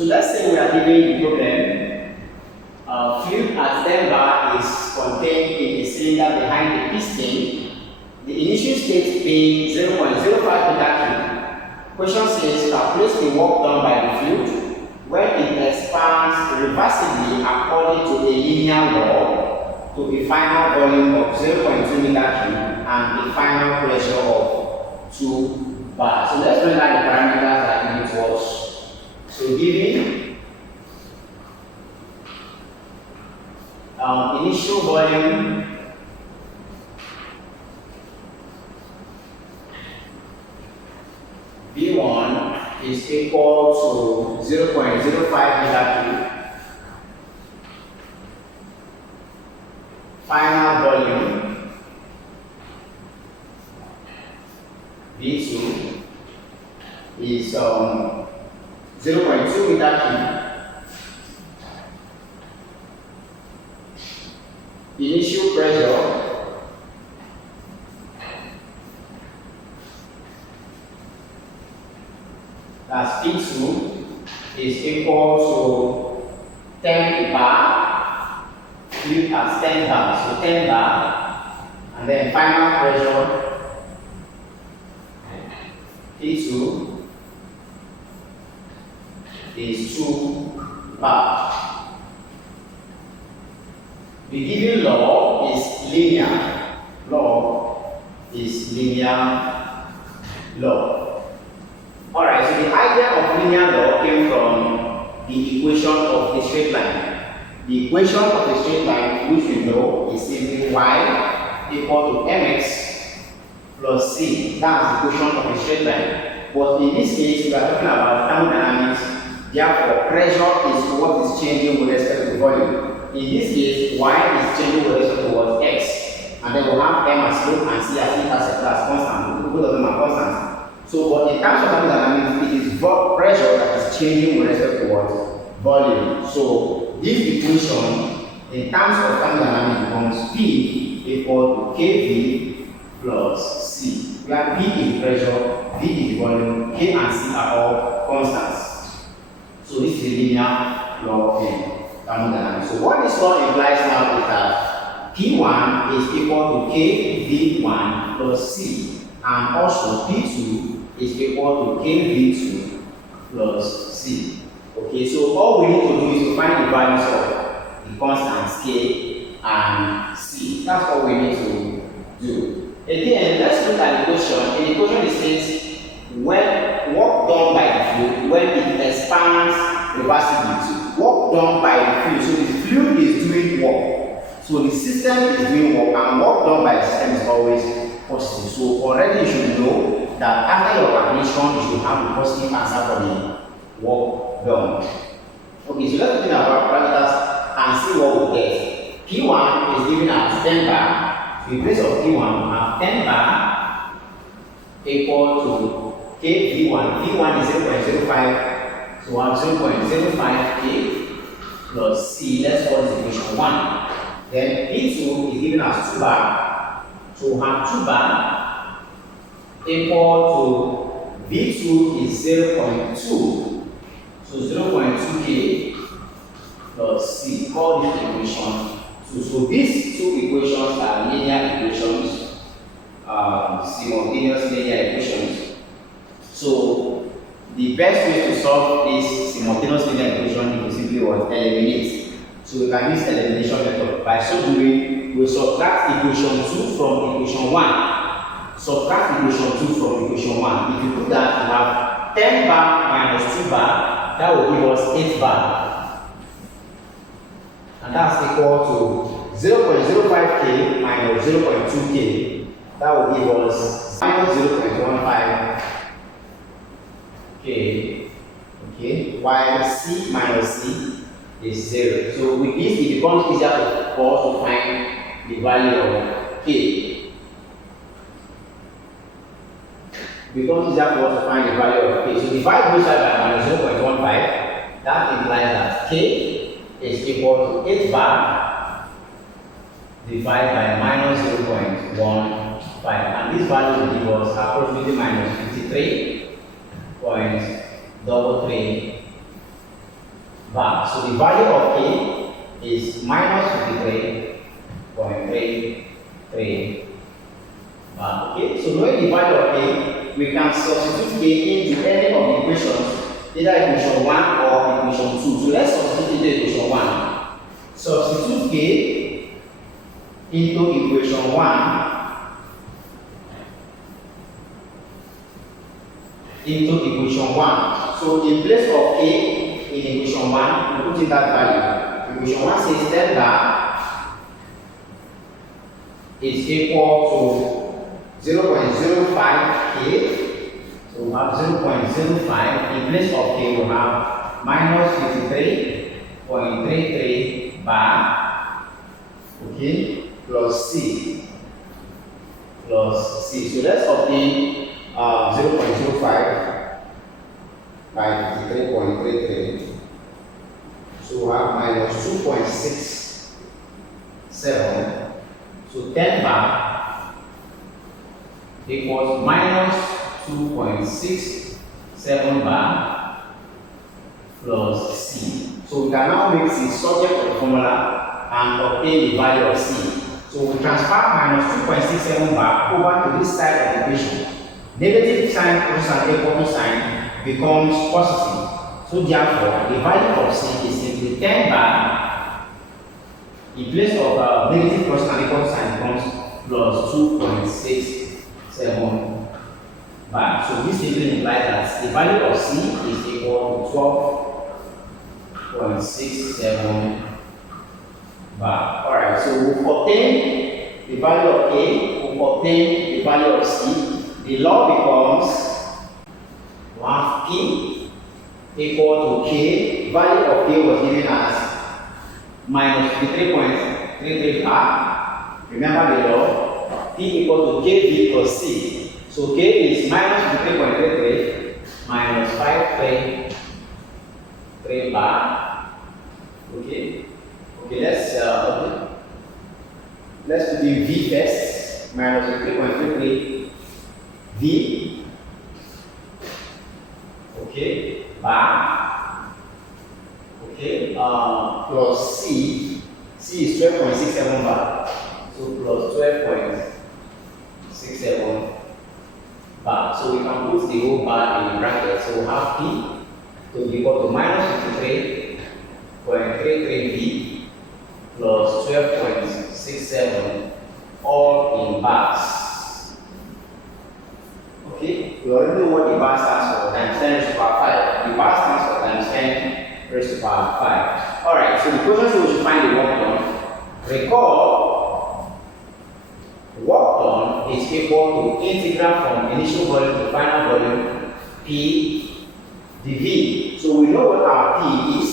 So let's say we are given the problem. Fluid at 10 bar is contained in a cylinder behind the piston. The initial state being 0.05 meter cube. Question says calculate the work done by the fluid when it expands reversibly according to a linear law to a final volume of 0.2 meter cube and a final pressure of 2 bar. So let's bring out the parameters that it was. So given initial volume V1 is equal to 0.05 meter cube. Final volume V2 is 0.2 meter cube. Initial pressure that's P2 is equal to 10 bar. Fluid has 10 bar, so 10 bar, and then final pressure P2 is 2 bar. The given law is linear. Law is linear law. Alright, so the idea of linear law came from the equation of the straight line. The equation of the straight line, which we know, is simply y equal to mx plus c. That's the equation of the straight line. But in this case, we are talking about thermodynamics. Therefore, pressure is what is changing with respect to volume. In this case, y is changing with respect towards x, and then we'll have m as slope and c as intercept as constant. Both of them are constant. So, but in terms of thermodynamics, it is pressure that is changing with respect towards volume. So, this equation, in terms of thermodynamics, becomes P equal to Kv plus C. Where P is the pressure, V is the volume, K and C are all constants. So, this is a linear law in thermodynamics. So what this law implies now is that P1 is equal to KV1 plus C, and also P2 is equal to KV2 plus C. Okay, so all we need to do is to find the values of the constants K and C. That's all we need to do. Again, let's look at the question. In the question it says when work done by the fluid when it expands reversibly. Work done by the fluid. So the fluid is doing work. So the system is doing work, and work done by the system is always positive. So already you should know that after your calculation, you should have a positive answer for the work done. Okay, so let's think about parameters and see what we get. P1 is given as 10 bar. So in place of P1, we have 10 bar equal to KV1. V1 is 0.05. So we have 0.05 K plus C. Let's call this equation 1. Then P2 is given as 2 bar. So we have 2 bar equal to V2 is 0.2. So 0.2 K plus C. Call this equation 2. So these two equations are linear equations, simultaneous linear equations. So the best way to solve this simultaneous linear equation is to simply eliminate. So we can use elimination method. By so doing, we subtract equation 2 from equation 1. Subtract equation 2 from equation 1. If you do that, you have 10 bar minus 2 bar. That will give us 8 bar. And that's equal to 0.05K minus 0.2K. That will give us minus 0.15K. Okay, while C minus C is 0. So with this, it becomes easier for us to find the value of K. It becomes easier for us to find the value of K. So divide both sides by minus 0.15. That implies that K is equal to 8 bar divided by minus 0.15. And this value will give us approximately minus 53.33 bar. So the value of k is minus 53.33 bar. Okay, so knowing the value of k, we can substitute k into any of the equations, either equation 1 or equation 2. So let's substitute into equation 1. Substitute k into equation 1 into equation 1. So in place of k in equation 1, we put in that value. Equation 1 says that is equal to 0.05k. So we have 0.05. In place of k, we have minus 53.33 bar. Okay, plus c. So let's obtain 0.05 by 53.33. So we have minus 2.67. So 10 bar equals minus 2.67 bar plus c. So we can now make c subject of the formula and obtain the value of c. So we transfer minus 2.67 bar over to this side of the equation. Negative sign plus an equal to sign becomes positive. So therefore, the value of c is simply 10 bar. In place of negative plus an equal sign becomes plus 2.67 bar. So this simply implies that the value of c is equal to 12.67 bar. Alright, so we've obtained the value of a, we've obtained the value of c. The law becomes 1 p equal to k. Value of k was given as minus 53.33 bar. Remember the law, p equal to kv plus c. So k is minus 53.33 minus 5.3 bar. Okay, let's do the v first. Minus 53.33 v. Okay, bar. Okay, plus c. C is 12.67 bar. So plus 12.67 bar. So we can put the whole bar in bracket. So we have p to be equal to minus 53.33 v plus 12.67 all in bars. Okay, we already know what the bar stands for, times 10 raised to the power 5. The bar stands for times 10 raised to the power 5. Alright, so the question is we should find the work done. Recall, work done is equal to integral from initial volume to final volume P dV. So we know what our P is.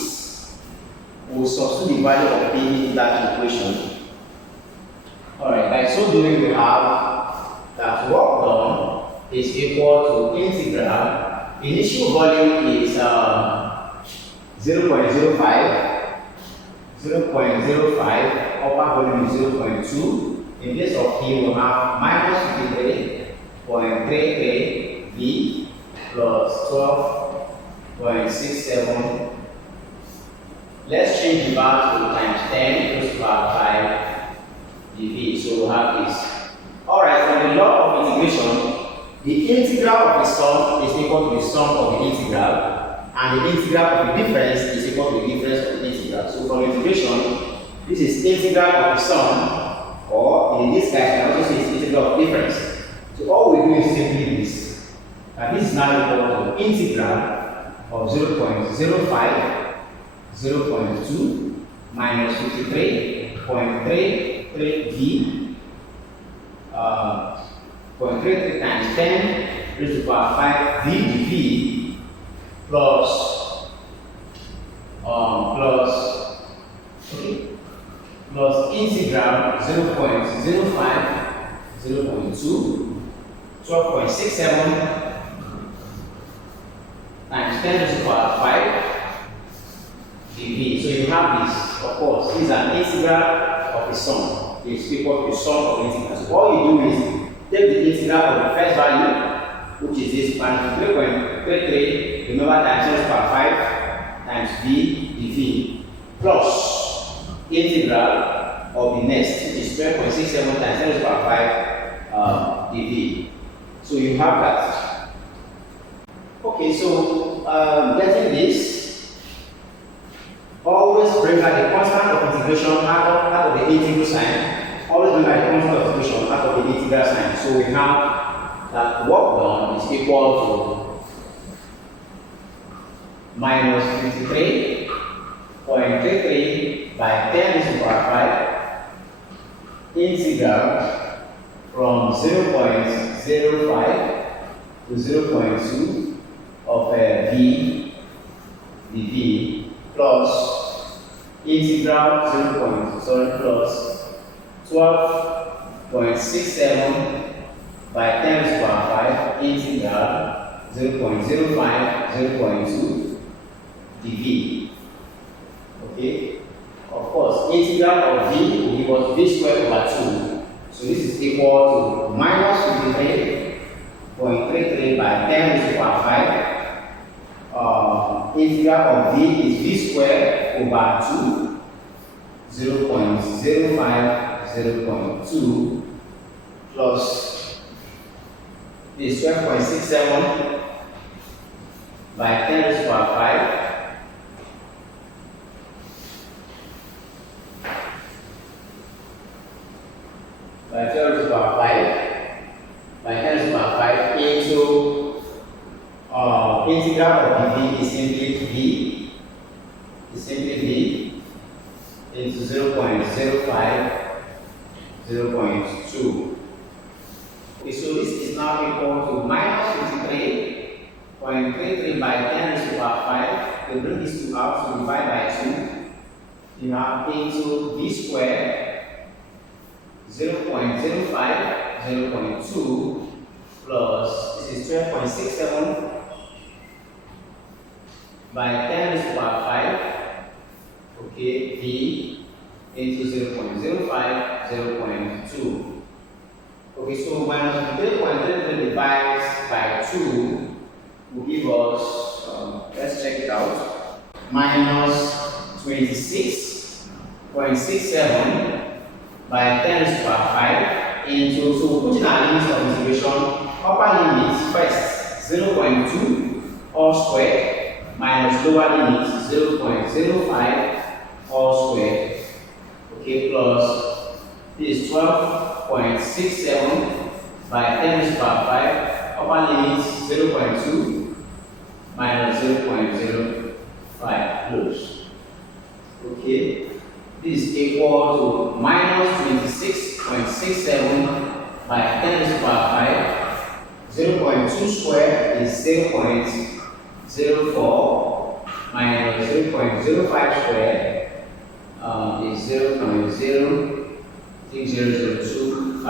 We'll substitute the value of P in that equation. Alright, by so doing we have that work done is equal to integral. Initial volume is 0.05, upper volume is 0.2. In place of P, we have minus 53.33 V plus 12.67. Let's change the bar to times 10 equals to power 5 dV. So we have this. Alright, from the law of integration, the integral of the sum is equal to the sum of the integral, and the integral of the difference is equal to the difference of the integral. So from integration, this is integral of the sum, or in this case, I can also say it's integral of difference. So all we do is simply this. And this is now equal to integral of 0.02 minus 53.33 v 0.33 times 10 raised to the power 5 v dv plus integral 0.05, 0.2, 12.67 times 10 raised to the power 5 dV. So you have this, of course, this is an integral of the sum. It's equal to the sum of integrals. So all you do is take the integral of the first value, which is this minus 3.33, remember times 10 to the power 5, times v dv plus integral of the next, which is 12.67 times 10 to the power 5 dv. So you have that. Okay, so getting this, always bring out the constant of integration out of the integral sign. Always bring out the constant of integration out of the integral sign. So we have that work done is equal to minus 53.33 by 10 to the power 5 integral from 0.05 to 0.2 of v dv plus integral plus 12.67 by 10 to the power 5 integral 0.05 0.2 dv. Okay, of course, integral of v will give us v squared over 2. So this is equal to minus 53.33 by 10 to the power 5. Integral of v is v squared over 2, 0.05, 0.2 plus this 12.67 by 10 to the power 5. By 10 to the power 5 by 10 to the power 5 into integral of dv is simply v into 0.05 0.2. Okay, so this is now equal to minus 53.33 by 10 to the power 5. We bring these two out, so divide by 2. You have into v squared 0.05, 0.2 plus this is 12.67 by 10 to the power 5. Okay, v into 0.05, 0.2. Okay, so minus 3.33 divided by 2 will give us, let's check it out, minus 26.67 by 10 to the power 5 into, so putting our limits of integration, upper limit first 0.2 all squared minus lower limit 0.05 all squared, okay, plus this 12.67 by 10 to the power 5, upper limit 0.2 minus 0.05 close. Okay. This is equal to minus 26.67 by 10 to the power 5. 0.2 squared is 0.04 minus 0.05 squared is 0.06025.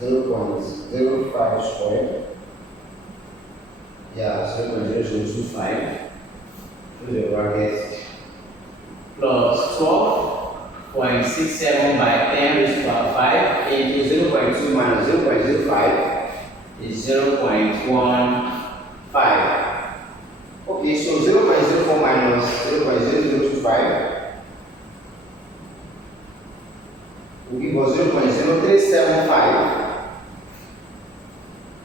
0.05 squared. Yeah, 0.0025. Put the brackets. Plus 12.67 by 10 to the power 5 into 0.2 minus 0.05 is 0.15. Okay, so 0.04 minus 0.0025 will give us 0.0375.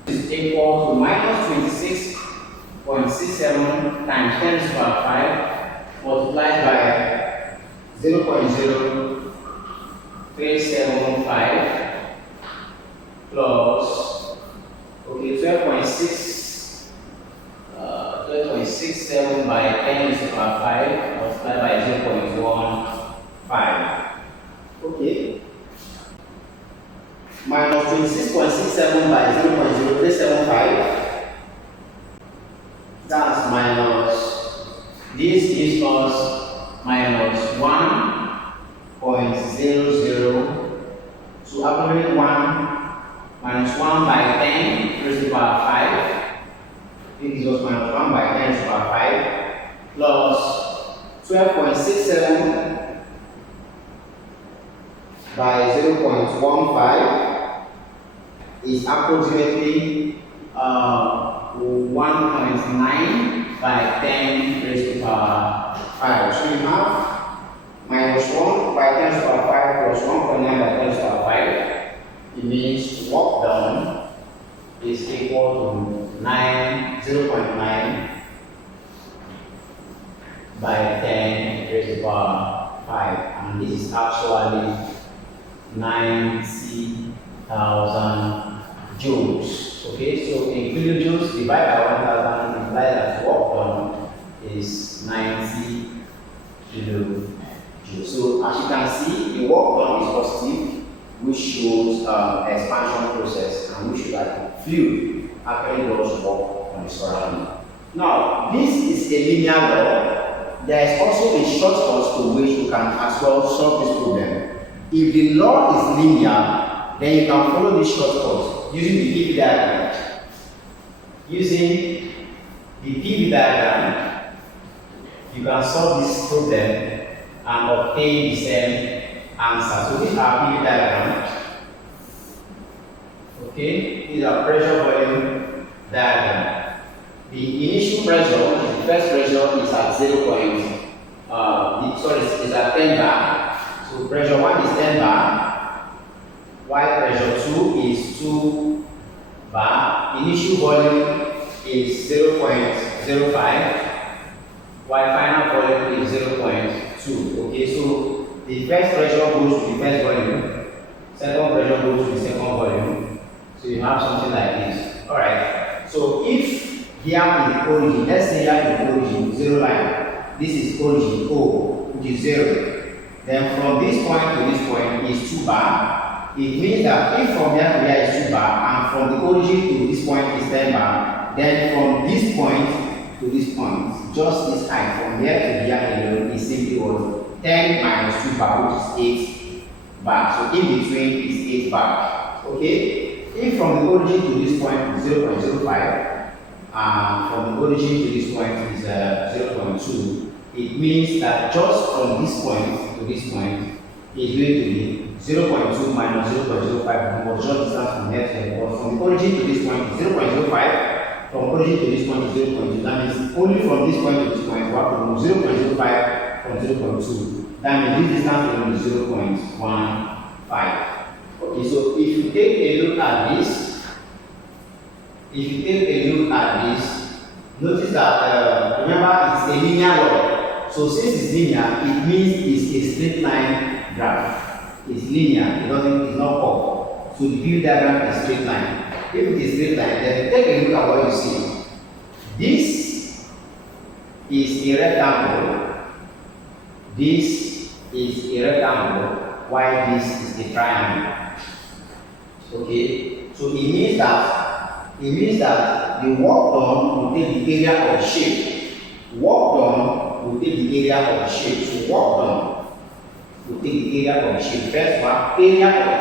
This is equal to minus 26.67 times 10 to the power 5 multiplied by 0.0375 plus, okay, 12.67 by 10 to the power 5 multiplied by 0.15. Okay. Minus 26.67 by 0.0375. That's minus, this gives us minus 1.00. So applying 1 minus 1 by 10 raised to the power 5. It gives us minus 1 by 10 to the power 5 plus 12.67 by 0.15 is approximately 1.9 by 10 raised to power 5. So you have minus 1 by 10 to the power 5 plus 1.9 by 10 to the power 5. It means work done is equal to 0.9 by 10 raised to the power 5. And this is actually 90,000 joules. Okay, so in kilojoules divided by 1000 implies that work done is 90 kilojoules. So as you can see, the work done is positive, which shows expansion process, and which shows that fluid actually does work on the surrounding. Now, this is a linear law. There is also a shortcut to which you can as well solve this problem. If the law is linear, then you can follow this shortcut using the PV diagram. Using the PV diagram, you can solve this problem and obtain the same answer. So these are PV diagrams. Okay, these are pressure volume diagram. The initial pressure, which is the first pressure, is at is at 10 bar. So pressure 1 is 10 bar, while pressure 2 is 2 bar. Initial volume is 0.05, while final volume is 0.2. Okay, so the first pressure goes to the first volume, second pressure goes to the second volume. So you have something like this. Alright, so if here is the origin, let's say here is the origin, 0 line. This is origin O, which is 0. Then from this point to this point is 2 bar. It means that if from here to here is 2 bar, and from the origin to this point is 10 bar, then from this point to this point, just this height from here to here alone is simply what? 10 minus 2 bar, which is 8 bar. So in between is 8 bar. Okay? If from the origin to this point is 0.05, and from the origin to this point is 0.2, it means that just from this point to this point is going to be 0.2 minus 0.05, because just distance from here to here. But from the origin to this point is 0.05, from origin to this point is 0.2. That means only from this point to this point we have to move 0.05 from 0.2. That means this distance is 0.15. Okay, so if you take a look at this, notice that remember it's a linear law. So since it's linear, it means it's a straight line graph. It's linear, it's not curved. So the PV diagram is straight line. If it is straight line, then take a look at what you see. This is a rectangle. This is a rectangle, while this is a triangle. Okay, so it means that the work done will take the area of the shape. Work done will take the area of the shape. So work done will take the area of the shape. First one, area of the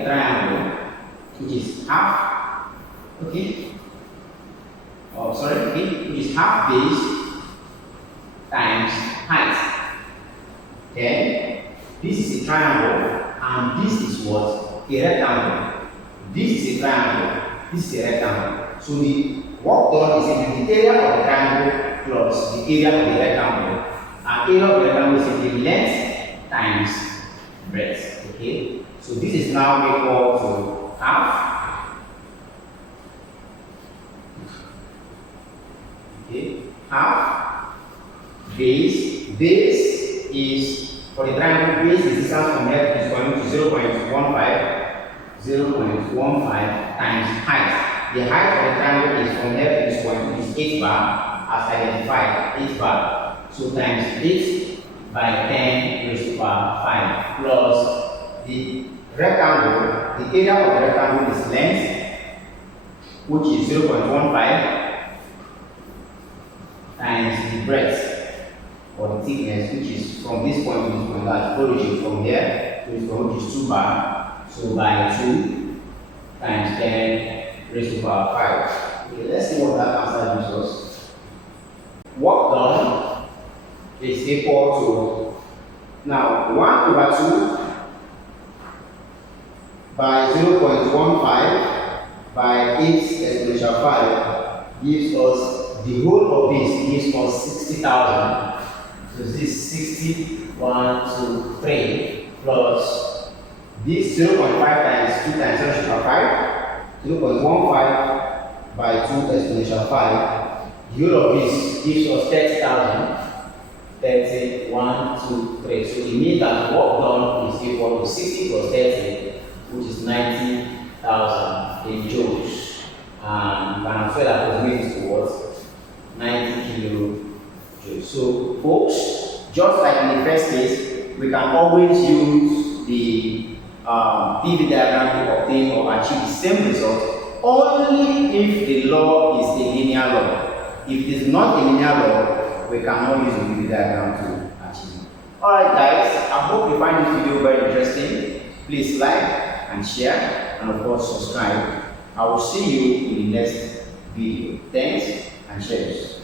triangle. Which is half. Okay. Which is half base times height. Okay. This is a triangle, and this is what? A rectangle. This is a triangle. This is a rectangle. So the work done is simply the area of the triangle plus the area of the rectangle. And area of the rectangle is simply length times breadth. Okay. So this is now equal to half. Okay. Half base. Base is, for the triangle, base is distance from here to this point, which is 0.15 times height. The height of the triangle is from here to this point, which is 8 bar, as identified, 8 bar. So times 8 by 10 raised to the power 5 plus the rectangle, the area of the rectangle is length, which is 0.15 times the breadth, or the thickness, which is from this point to this point, that's origin from here to this point, which is 2 bar. So by 2 times 10 raised to the power 5. Okay, let's see what that answer gives us. Work done is equal to, now 1 over 2 by 0.15 by 8 exponential 5 gives us the whole of this gives us 60,000. So this is 60, 1, 2, 3 plus this 0.5 times 2 times 10 to the power 5, 0.15 by 2 exponential 5. The whole of this gives us 30,000. 30, 1, 2, 3. So it means that work done is equal to 60 plus 30, which is 90,000 in joules. And you can also approximate it to what? 90 kilojoules. So, folks, just like in the first case, we can always use the PV diagram to obtain or achieve the same result only if the law is a linear law. If it is not a linear law, we cannot use the PV diagram to achieve it. Alright guys, I hope you find this video very interesting. Please like and share and of course subscribe. I will see you in the next video. Thanks and cheers.